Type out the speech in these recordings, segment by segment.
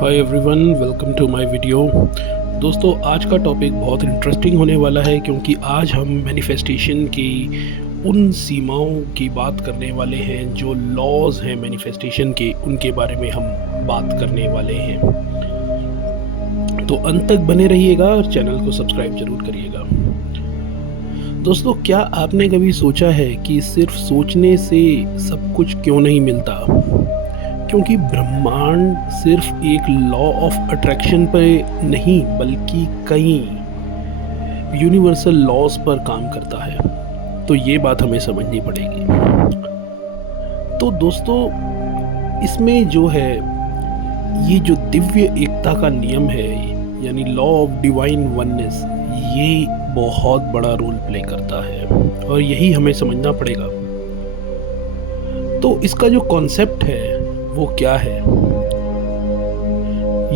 Hi everyone, welcome to my video. दोस्तों, आज का टॉपिक बहुत इंटरेस्टिंग होने वाला है क्योंकि आज हम मैनिफेस्टेशन की उन सीमाओं की बात करने वाले हैं जो लॉज हैं मैनिफेस्टेशन के, उनके बारे में हम बात करने वाले हैं। तो अंत तक बने रहिएगा और चैनल को सब्सक्राइब जरूर करिएगा। दोस्तों, क्या आपने कभी सोचा है कि सिर्फ सोचने से सब कुछ क्यों नहीं मिलता? क्योंकि ब्रह्मांड सिर्फ एक लॉ ऑफ अट्रैक्शन पर नहीं बल्कि कई यूनिवर्सल लॉज पर काम करता है। तो ये बात हमें समझनी पड़ेगी। तो दोस्तों, इसमें जो है ये जो दिव्य एकता का नियम है, यानी लॉ ऑफ डिवाइन वननेस, ये बहुत बड़ा रोल प्ले करता है और यही हमें समझना पड़ेगा। तो इसका जो कॉन्सेप्ट है वो क्या है?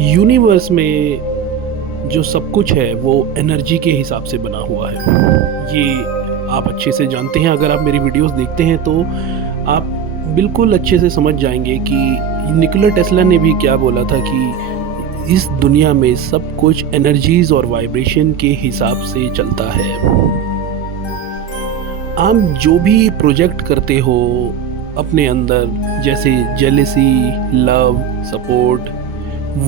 यूनिवर्स में जो सब कुछ है वो एनर्जी के हिसाब से बना हुआ है। ये आप अच्छे से जानते हैं। अगर आप मेरी वीडियोस देखते हैं तो आप बिल्कुल अच्छे से समझ जाएंगे कि निकोला टेस्ला ने भी क्या बोला था कि इस दुनिया में सब कुछ एनर्जीज और वाइब्रेशन के हिसाब से चलता है। आप जो भी प्रोजेक्ट करते हो अपने अंदर, जैसे जेलेसी, लव, सपोर्ट,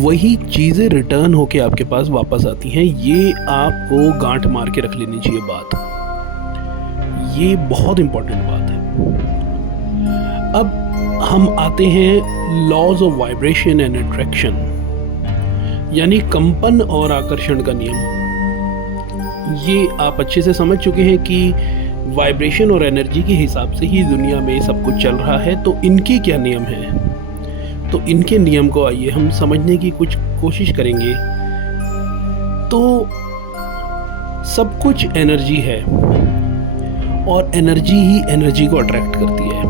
वही चीज़ें रिटर्न होके आपके पास वापस आती हैं। ये आपको गांठ मार के रख लेनी चाहिए बात। ये बहुत इम्पोर्टेंट बात है। अब हम आते हैं laws of vibration and attraction, यानी कंपन और आकर्षण का नियम। ये आप अच्छे से समझ चुके हैं कि वाइब्रेशन और एनर्जी के हिसाब से ही दुनिया में सब कुछ चल रहा है। तो इनके क्या नियम हैं? तो इनके नियम को आइए हम समझने की कुछ कोशिश करेंगे। तो सब कुछ एनर्जी है और एनर्जी ही एनर्जी को अट्रैक्ट करती है,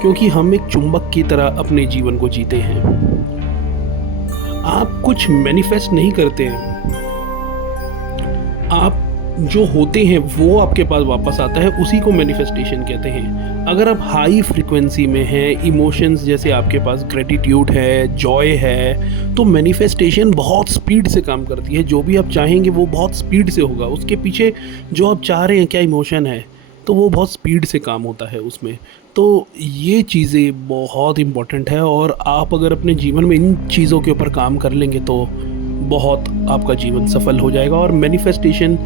क्योंकि हम एक चुंबक की तरह अपने जीवन को जीते हैं। आप कुछ मैनिफेस्ट नहीं करते हैं, आप जो होते हैं वो आपके पास वापस आता है, उसी को मैनिफेस्टेशन कहते हैं। अगर आप हाई फ्रीक्वेंसी में हैं, इमोशंस जैसे आपके पास ग्रेटिट्यूड है, जॉय है, तो मैनिफेस्टेशन बहुत स्पीड से काम करती है। जो भी आप चाहेंगे वो बहुत स्पीड से होगा। उसके पीछे जो आप चाह रहे हैं क्या इमोशन है, तो वो बहुत स्पीड से काम होता है उसमें। तो ये चीज़ें बहुत इम्पॉर्टेंट है और आप अगर अपने जीवन में इन चीज़ों के ऊपर काम कर लेंगे तो बहुत आपका जीवन सफल हो जाएगा और मैनिफेस्टेशन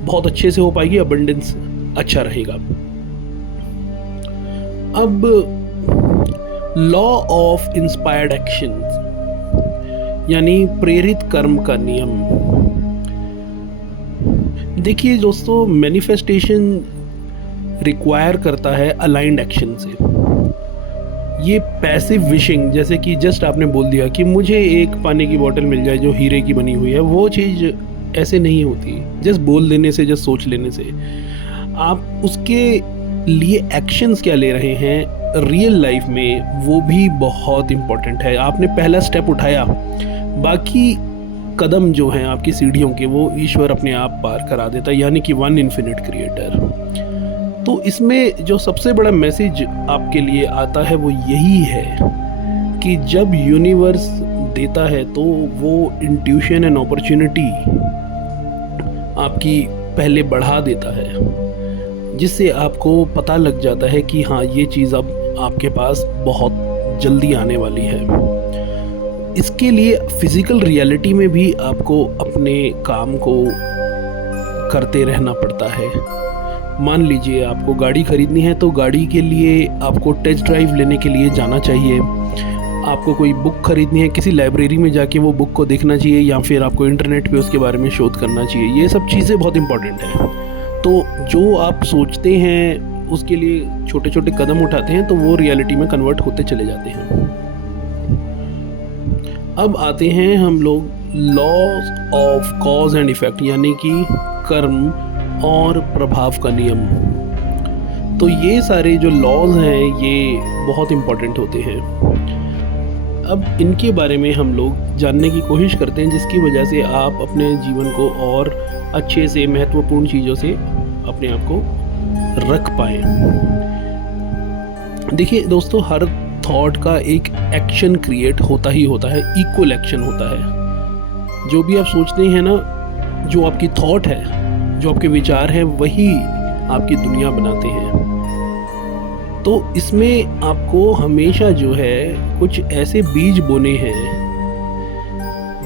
बहुत अच्छे से हो पाएगी, अबंडेंस अच्छा रहेगा। अब लॉ ऑफ इंस्पायर्ड एक्शन, यानी प्रेरित कर्म का नियम। देखिए दोस्तों, मैनिफेस्टेशन रिक्वायर करता है अलाइंड एक्शन से। ये पैसिव विशिंग, जैसे कि जस्ट आपने बोल दिया कि मुझे एक पानी की बोतल मिल जाए जो हीरे की बनी हुई है, वो चीज़ ऐसे नहीं होती जस्ट बोल देने से, जस्ट सोच लेने से। आप उसके लिए एक्शंस क्या ले रहे हैं रियल लाइफ में, वो भी बहुत इम्पोर्टेंट है। आपने पहला स्टेप उठाया, बाकी कदम जो हैं आपकी सीढ़ियों के, वो ईश्वर अपने आप पार करा देता है, यानी कि वन इन्फिनिट क्रिएटर। तो इसमें जो सबसे बड़ा मैसेज आपके लिए आता है वो यही है कि जब यूनिवर्स देता है तो वो इंट्यूशन एंड अपॉर्चुनिटी आपकी पहले बढ़ा देता है, जिससे आपको पता लग जाता है कि हाँ, ये चीज़ अब आपके पास बहुत जल्दी आने वाली है। इसके लिए फिज़िकल रियलिटी में भी आपको अपने काम को करते रहना पड़ता है। मान लीजिए आपको गाड़ी खरीदनी है, तो गाड़ी के लिए आपको टेस्ट ड्राइव लेने के लिए जाना चाहिए। आपको कोई बुक खरीदनी है, किसी लाइब्रेरी में जाके वो बुक को देखना चाहिए, या फिर आपको इंटरनेट पे उसके बारे में शोध करना चाहिए। ये सब चीज़ें बहुत इंपॉर्टेंट हैं। तो जो आप सोचते हैं उसके लिए छोटे छोटे कदम उठाते हैं, तो वो रियलिटी में कन्वर्ट होते चले जाते हैं। अब आते हैं हम लोग laws of cause and effect, यानी कि कर्म और प्रभाव का नियम। तो ये सारे जो लॉज हैं ये बहुत इम्पॉर्टेंट होते हैं। अब इनके बारे में हम लोग जानने की कोशिश करते हैं, जिसकी वजह से आप अपने जीवन को और अच्छे से महत्वपूर्ण चीज़ों से अपने आप को रख पाएँ। देखिए दोस्तों, हर थॉट का एक एक्शन क्रिएट होता ही होता है, इक्वल एक्शन होता है। जो भी आप सोचते हैं ना, जो आपकी थॉट है, जो आपके विचार हैं, वही आपकी दुनिया बनाते हैं। तो इसमें आपको हमेशा जो है कुछ ऐसे बीज बोने हैं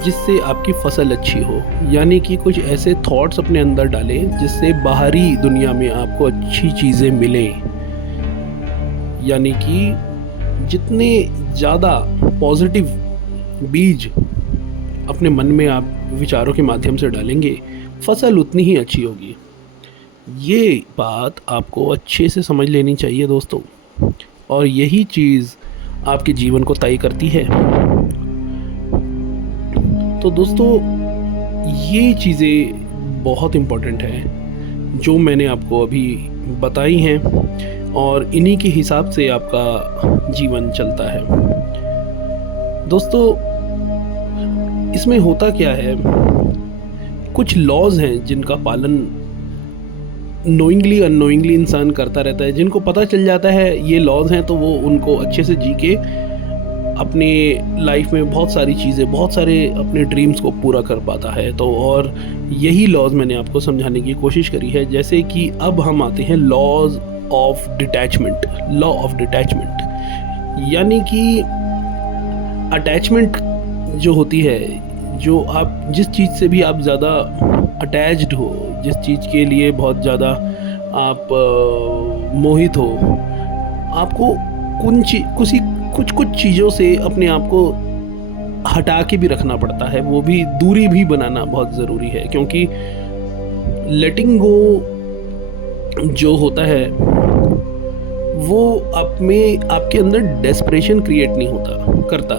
जिससे आपकी फसल अच्छी हो, यानी कि कुछ ऐसे थॉट्स अपने अंदर डालें जिससे बाहरी दुनिया में आपको अच्छी चीज़ें मिलें। यानी कि जितने ज़्यादा पॉजिटिव बीज अपने मन में आप विचारों के माध्यम से डालेंगे, फसल उतनी ही अच्छी होगी। ये बात आपको अच्छे से समझ लेनी चाहिए दोस्तों, और यही चीज़ आपके जीवन को तय करती है। तो दोस्तों, ये चीज़ें बहुत इम्पोर्टेंट हैं जो मैंने आपको अभी बताई हैं, और इन्हीं के हिसाब से आपका जीवन चलता है। दोस्तों, इसमें होता क्या है, कुछ लॉज हैं जिनका पालन नोइंगली अननोइंगली इंसान करता रहता है। जिनको पता चल जाता है ये लॉज हैं, तो वो उनको अच्छे से जी के अपने लाइफ में बहुत सारी चीज़ें, बहुत सारे अपने ड्रीम्स को पूरा कर पाता है। तो और यही लॉज मैंने आपको समझाने की कोशिश करी है। जैसे कि अब हम आते हैं laws of detachment. Law of detachment यानी कि अटैचमेंट जो होती है, जो आप जिस चीज़ से भी आप ज़्यादा अटैच्ड हो, जिस चीज़ के लिए बहुत ज़्यादा आप मोहित हो, आपको कुछ चीज़ों से अपने आप को हटा के भी रखना पड़ता है। वो भी दूरी भी बनाना बहुत ज़रूरी है, क्योंकि लेटिंग गो जो होता है वो आपके अंदर डेस्परेशन क्रिएट नहीं करता।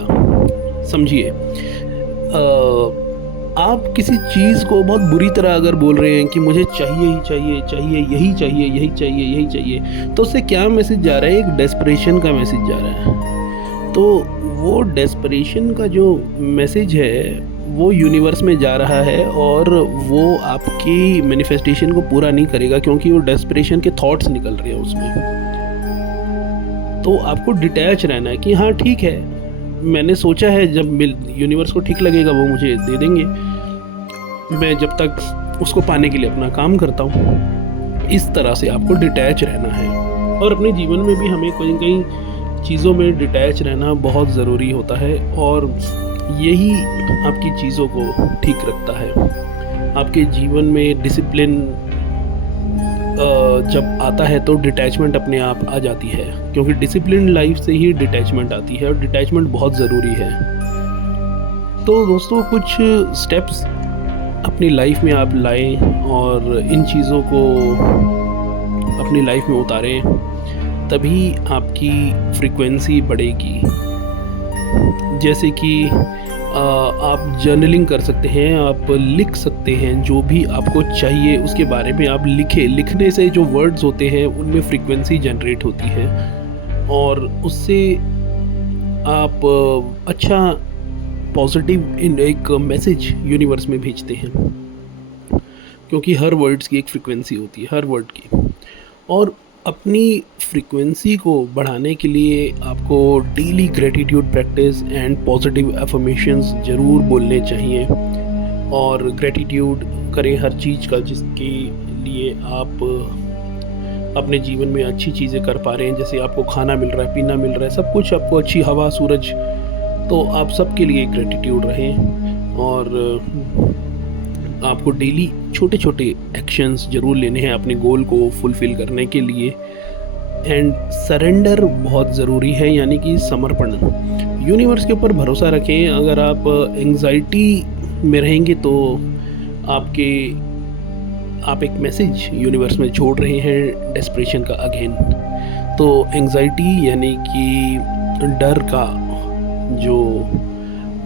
समझिए, आप किसी चीज़ को बहुत बुरी तरह अगर बोल रहे हैं कि मुझे चाहिए ही चाहिए, यही चाहिए, यही चाहिए, यही चाहिए, तो उससे क्या मैसेज जा रहा है? एक डेस्परेशन का मैसेज जा रहा है। तो वो डेस्परेशन का जो मैसेज है वो यूनिवर्स में जा रहा है, और वो आपकी मैनिफेस्टेशन को पूरा नहीं करेगा, क्योंकि वो डेस्परेशन के थॉट्स निकल रहे हैं उसमें। तो आपको डिटैच रहना है कि हाँ ठीक है, मैंने सोचा है, जब यूनिवर्स को ठीक लगेगा वो मुझे दे देंगे, मैं जब तक उसको पाने के लिए अपना काम करता हूँ। इस तरह से आपको डिटैच रहना है, और अपने जीवन में भी हमें कई चीज़ों में डिटैच रहना बहुत ज़रूरी होता है, और यही आपकी चीज़ों को ठीक रखता है। आपके जीवन में डिसिप्लिन जब आता है तो डिटैचमेंट अपने आप आ जाती है, क्योंकि डिसिप्लिन लाइफ से ही डिटैचमेंट आती है, और डिटैचमेंट बहुत ज़रूरी है। तो दोस्तों, कुछ स्टेप्स अपनी लाइफ में आप लाएं और इन चीज़ों को अपनी लाइफ में उतारें, तभी आपकी फ्रीक्वेंसी बढ़ेगी। जैसे कि आप जर्नलिंग कर सकते हैं, आप लिख सकते हैं, जो भी आपको चाहिए उसके बारे में आप लिखने से जो वर्ड्स होते हैं उनमें फ्रीक्वेंसी जनरेट होती है, और उससे आप अच्छा पॉजिटिव एक मैसेज यूनिवर्स में भेजते हैं, क्योंकि हर वर्ड्स की एक फ्रीक्वेंसी होती है, हर वर्ड की। और अपनी फ्रीक्वेंसी को बढ़ाने के लिए आपको daily gratitude practice and positive affirmations ज़रूर बोलने चाहिए, और ग्रेटिट्यूड करें हर चीज़ का जिसके लिए आप अपने जीवन में अच्छी चीज़ें कर पा रहे हैं। जैसे आपको खाना मिल रहा है, पीना मिल रहा है, सब कुछ आपको, अच्छी हवा, सूरज, तो आप सबके लिए ग्रेटिट्यूड रहें। और आपको डेली छोटे छोटे एक्शंस ज़रूर लेने हैं अपने गोल को फुलफ़िल करने के लिए। एंड सरेंडर बहुत ज़रूरी है, यानी कि समर्पण। यूनिवर्स के ऊपर भरोसा रखें। अगर आप एंग्जाइटी में रहेंगे तो आप एक मैसेज यूनिवर्स में छोड़ रहे हैं डेस्परेशन का अगेन। तो एंग्जाइटी यानी कि डर का जो,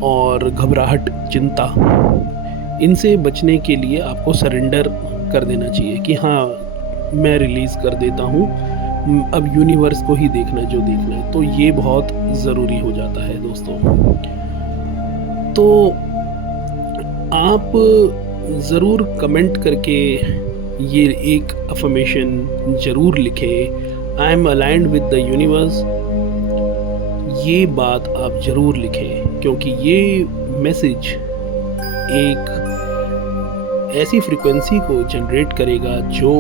और घबराहट, चिंता, इनसे बचने के लिए आपको सरेंडर कर देना चाहिए कि हाँ, मैं रिलीज़ कर देता हूँ, अब यूनिवर्स को ही देखना जो देखना है। तो ये बहुत ज़रूरी हो जाता है दोस्तों। तो आप ज़रूर कमेंट करके ये एक अफर्मेशन ज़रूर लिखें, I am aligned with the universe. ये बात आप ज़रूर लिखें, क्योंकि ये मैसेज एक ऐसी फ्रीक्वेंसी को जनरेट करेगा जो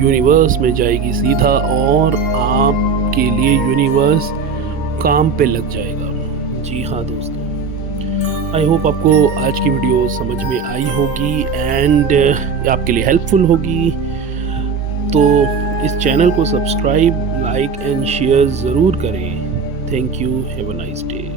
यूनिवर्स में जाएगी सीधा, और आपके लिए यूनिवर्स काम पे लग जाएगा। जी हाँ दोस्तों, आई होप आपको आज की वीडियो समझ में आई होगी एंड आपके लिए हेल्पफुल होगी। तो इस चैनल को सब्सक्राइब, लाइक एंड शेयर ज़रूर करें। Thank you, have a nice day.